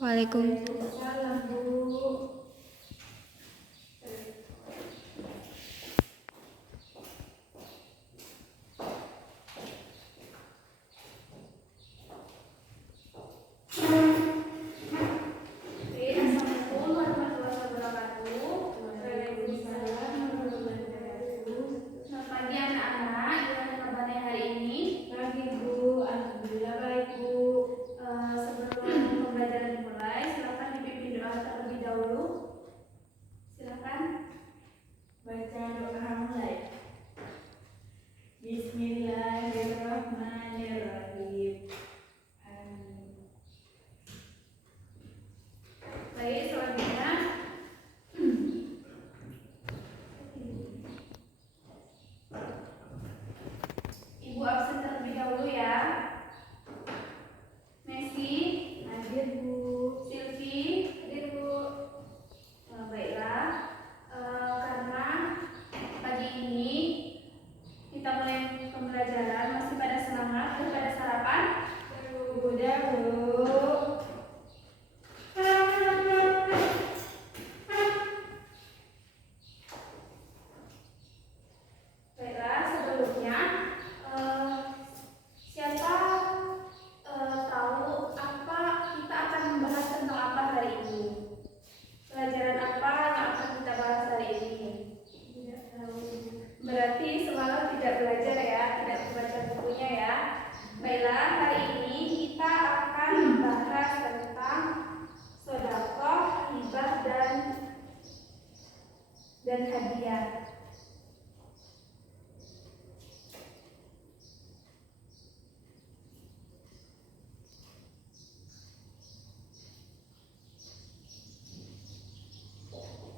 Waalaikumsalam. Waalaikumsalam, Bu. Assalamualaikum warahmatullahi wabarakatuh. Waalaikumsalam warahmatullahi wabarakatuh. Selamat pagi anak-anak. Gimana kabarnya hari ini? Pagi, Bu. Alhamdulillah baik, Bu. Sebelum pembelajaran dimulai, silakan dipimpin doa terlebih dahulu. Silakan. Baca doa mulai. Bismillahirrahmanirrahim. Amin. Baik, selanjutnya Ibu absen terlebih dahulu ya. Messi, Hadir, Bu. Silvi, hadir Bu. Baiklah, karena pagi ini kita mulai pembelajaran masih pada semangat dan pada sarapan. Udah, Bu. Baiklah, sebelumnya siapa tahu apa kita akan membahas tentang apa hari ini? Pelajaran apa yang akan kita bahas hari ini? Tidak tahu. Berarti semalam tidak belajar ya, tidak membaca bukunya ya. Baiklah, hari ini kita akan membahas tentang sedekah, hibah dan hadiah.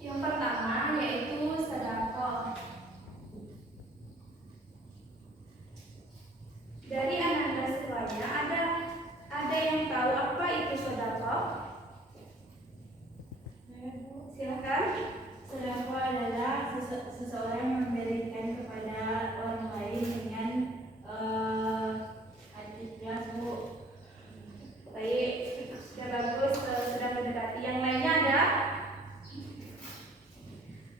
Yang pertama yaitu sedekah. Dari anak-anak semuanya ada yang tahu apa itu sedekah? Silakan. Sedekah adalah seseorang yang memberikan kepada orang lain dengan hati ikhlas, Bu. Baik, sudah bagus, sudah mendekati. Yang lainnya ada?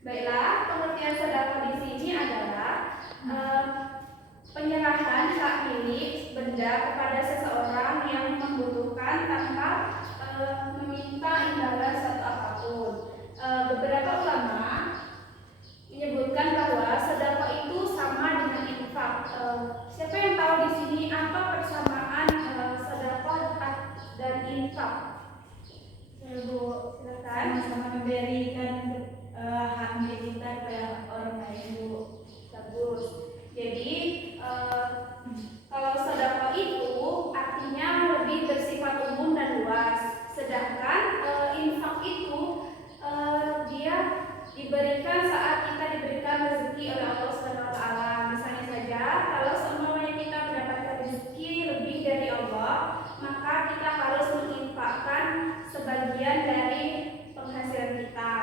Baiklah, pengertian sedekah di sini adalah penyerahan hak milik benda kepada seseorang yang membutuhkan tanpa meminta imbalan suatu apapun. Beberapa ulama menyebutkan bahwa sedekah itu sama dengan infak. Siapa yang tahu di sini apa persamaan sedekah dan infak? Bu, silakan. Sama-sama memberikan hak milik kita kepada orang lain, Bu. Bagus. Jadi kalau sedekah itu artinya lebih bersifat umum dan luas. Sedangkan infak itu dia diberikan saat kita diberikan rezeki oleh Allah Subhanahu wa taala. Misalnya saja, kalau seumpamanya kita mendapatkan rezeki lebih dari Allah, maka kita harus menginfakkan sebagian dari penghasilan kita.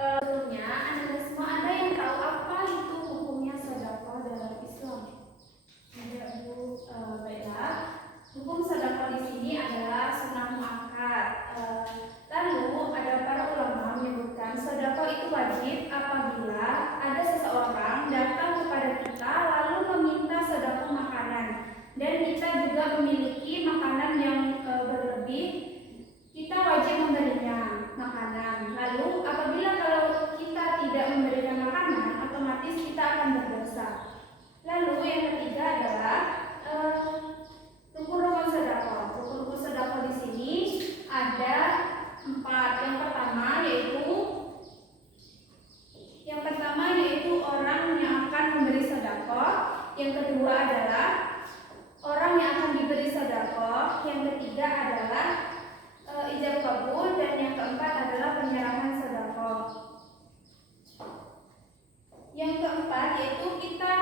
Sebelumnya, Anda semua ada yang tahu apa itu hukumnya sedekah dalam Islam? Ada, Bu. Baiklah, hukum sedekah di sini adalah sunnah muakkad. Lalu ada para ulama menyebutkan sedekah itu wajib apabila ada seseorang datang kepada kita lalu meminta sedekah makanan dan kita juga memiliki makanan yang berlebih, kita wajib memberinya makanan. Lalu apabila kalau kita tidak memberikan makanan, otomatis kita akan berdosa. Lalu yang ketiga adalah rukun-rukun sedekah. Rukun-rukun sedekah di sini ada 4. Yang pertama yaitu orang yang akan memberi sedekah. Yang kedua adalah orang yang akan diberi sedekah. Yang ketiga adalah ijab kabul, dan yang keempat adalah penyerahan sedekah. Yang keempat yaitu kita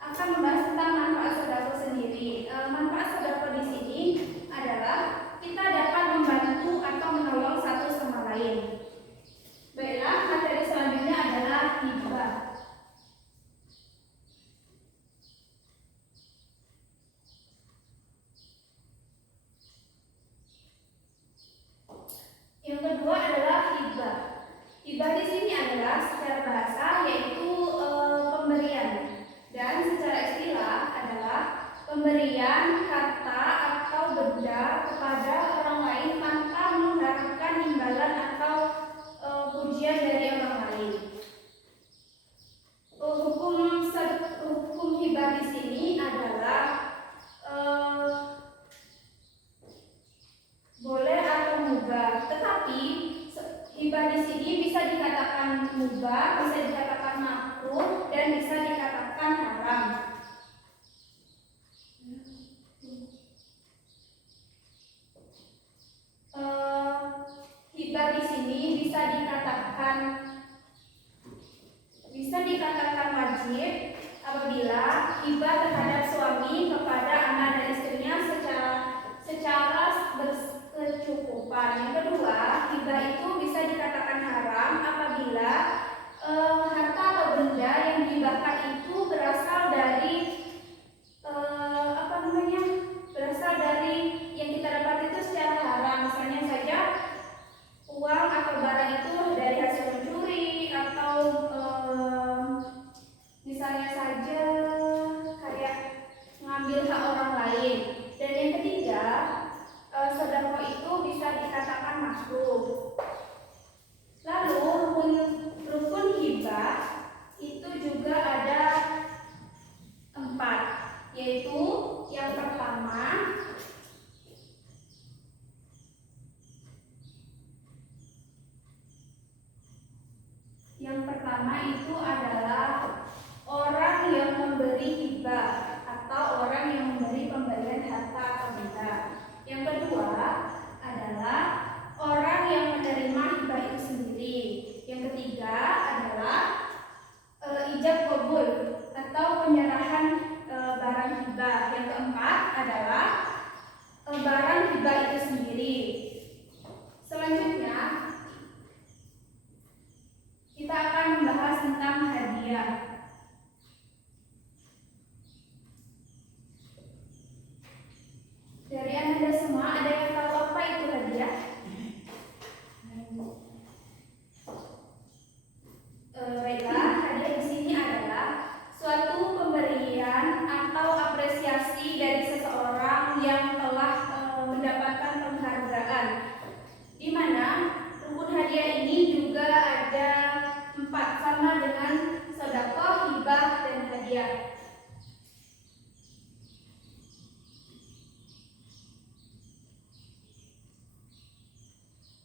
akan membahas tentang manfaat sedekah sendiri. Manfaat sedekah di sini adalah kita dapat membantu atau menolong satu sama lain. Baiklah, materi selanjutnya adalah hibah. pemberian harta atau benda kepada orang lain tanpa mengharapkan imbalan atau pujian dari orang lain. Hukum hibah di sini adalah boleh atau mubah, tetapi hibah di sini bisa dikatakan mubah, bisa dikatakan makruh, dan bisa dikatakan haram. Hibah di sini bisa dikatakan wajib apabila hibah terhadap suami kepada anak dan istrinya secara berkecukupan. Yang kedua, hibah itu bisa dikatakan haram apabila harta atau benda yang dihibahkan itu berasal dari berasal dari yang kita dapat itu secara haram. Misalnya saja uang atau barang itu dari hasil mencuri, atau misalnya saja kayak mengambil hak orang lain. Dan yang ketiga, sedekah itu bisa dikatakan makruh. Lalu rukun hibah itu juga ada 4, yaitu yang pertama itu adalah orang yang memberi hibah atau orang yang memberi pemberian harta atau benda. Yang kedua adalah orang yang menerima hibah itu sendiri. Yang ketiga adalah ijab qabul atau penyerahan barang hibah. Yang keempat adalah barang hibah itu sendiri. Selanjutnya kita akan membahas tentang hadiah. Dari Anda semua, ada yang tahu apa itu hadiah? Baiklah, hadiah di sini adalah suatu pemberian atau apresiasi dari seseorang yang telah mendapatkan penghargaan, di mana rukun hadiah ini juga ada 4, sama dengan sedekah, hibah, dan hadiah.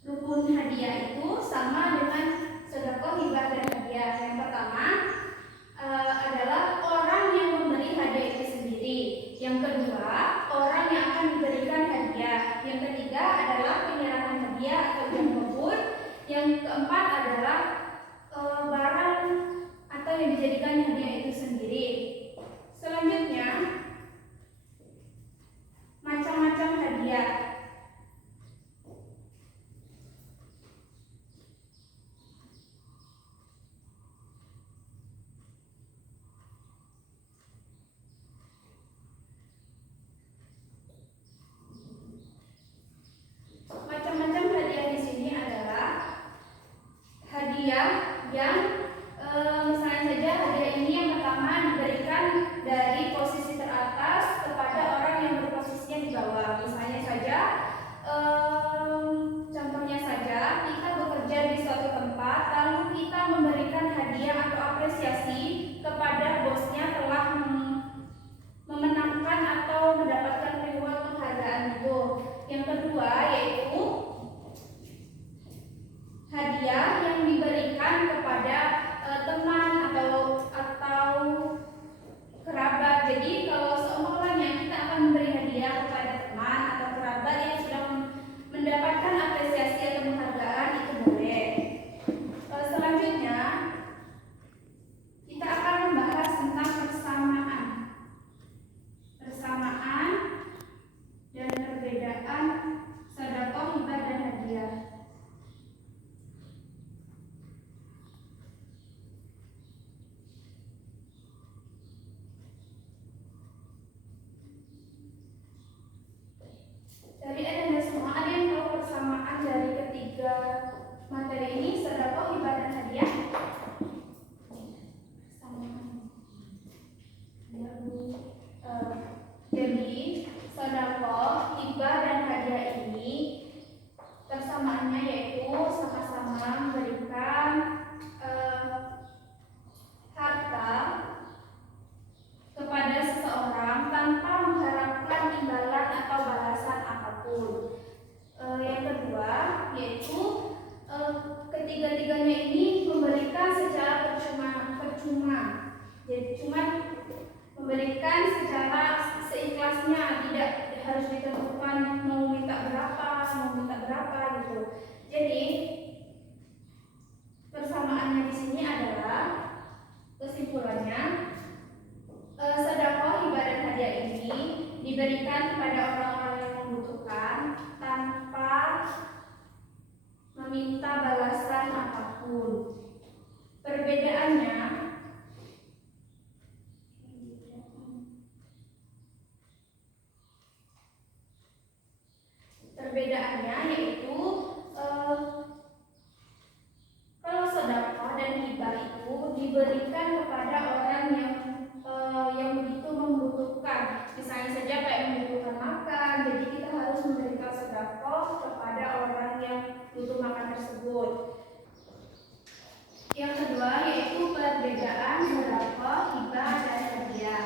Rukun hadiah itu sama dengan sedekah, hibah, dan hadiah. Yang pertama adalah orang yang memberi hadiah itu sendiri. Yang kedua, orang yang akan diberikan hadiah. Yang ketiga adalah penyerahan hadiah atau ijab qabul. Yang keempat adalah barang atau yang dijadikan hadiah itu sendiri. Selanjutnya, macam-macam hadiah. Macam-macam hadiah di sini adalah hadiah yang misalnya saja hadiah ini yang Jadi, sedekah, hibah dan hadiah ini persamaannya yaitu sama-sama memberikan harta kepada seseorang tanpa mengharapkan imbalan atau balasan apapun. Yang kedua yaitu ketiga-tiganya ini memberikan secara percuma. Jadi cuma memberikan secara seikhlasnya, tidak harus ditentukan mau minta berapa gitu. Jadi persamaannya di sini adalah kesimpulannya sedekah, hibah dan hadiah ini diberikan kepada orang-orang yang membutuhkan tanpa meminta balasan apapun. Perbedaannya yaitu kalau sedekah dan hibah itu diberikan kepada orang yang begitu membutuhkan. Misalnya saja kayak membutuhkan makan, jadi kita harus memberikan sedekah kepada orang yang butuh makan tersebut. Yang kedua yaitu perbedaan sedekah, hibah dan hadiah.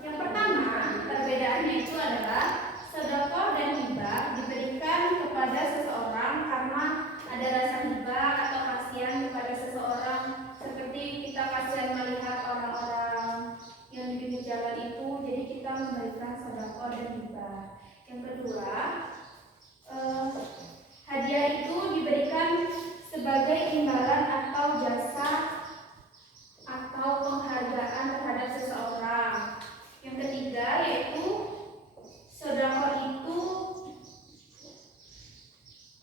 Yang pertama, perbedaannya itu adalah sedekah dan hibah diberikan kepada seseorang karena ada rasa hibah atau kasihan kepada seseorang, seperti kita kasihan melihat orang-orang yang di pinggir jalan itu, jadi kita memberikan sedekah dan hibah. Yang kedua, hadiah itu diberikan sebagai imbalan atau jasa atau penghargaan terhadap seseorang. Yang ketiga yaitu sedekah itu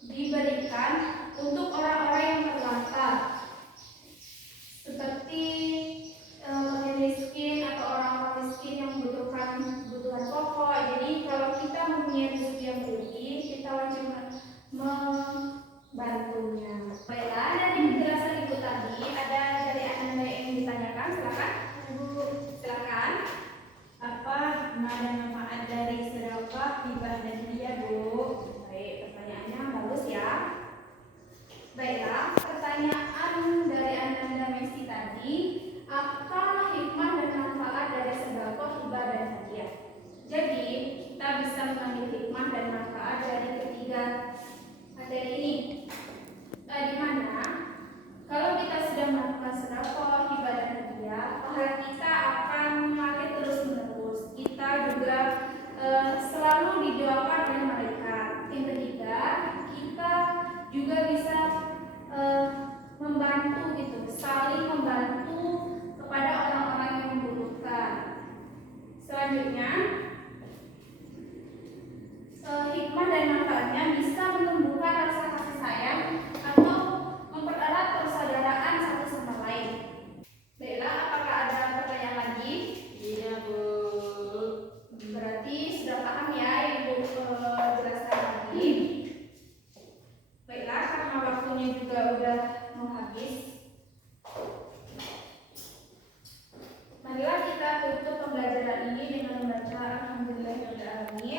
diberikan untuk orang-orang yang terlantar, seperti miskin atau orang-orang miskin yang membutuhkan kebutuhan pokok. Jadi kalau kita mempunyai rezeki yang berlebih, kita wajib membantunya. Baiklah, dari penjelasan ibu tadi ada dari anda yang ingin ditanyakan, silakan. Ibu, silakan. Apa makna dan manfaat dari sedekah, hibah dan hadiah, Bu? Baik, pertanyaannya bagus ya. Baiklah, pertanyaan dari Ananda Messi tadi, apa hikmah dan manfaat dari sedekah, hibah dan hadiah? Jadi, kita bisa mengambil hikmah dan manfaat dari ketiga materi ini. Di mana kalau kita sudah melakukan sedekah, hibah dan hadiah, pahala kita akan mengalir terus-menerus. Kita juga selalu didoakan oleh malaikat. Yang ketiga, kita juga bisa membantu gitu, saling membantu kepada orang-orang yang membutuhkan. Selanjutnya, hikmah dan manfaatnya bisa menumbuhkan rasa kasih sayang atau mempererat persaudaraan satu sama lain. Baiklah, apakah ada pertanyaan lagi? Iya, Bu. Berarti sudah paham ya Ibu jelaskan tadi. Baiklah, karena waktunya juga udah mau habis, marilah kita tutup pembelajaran ini dengan membaca Alhamdulillahirobbilalamin.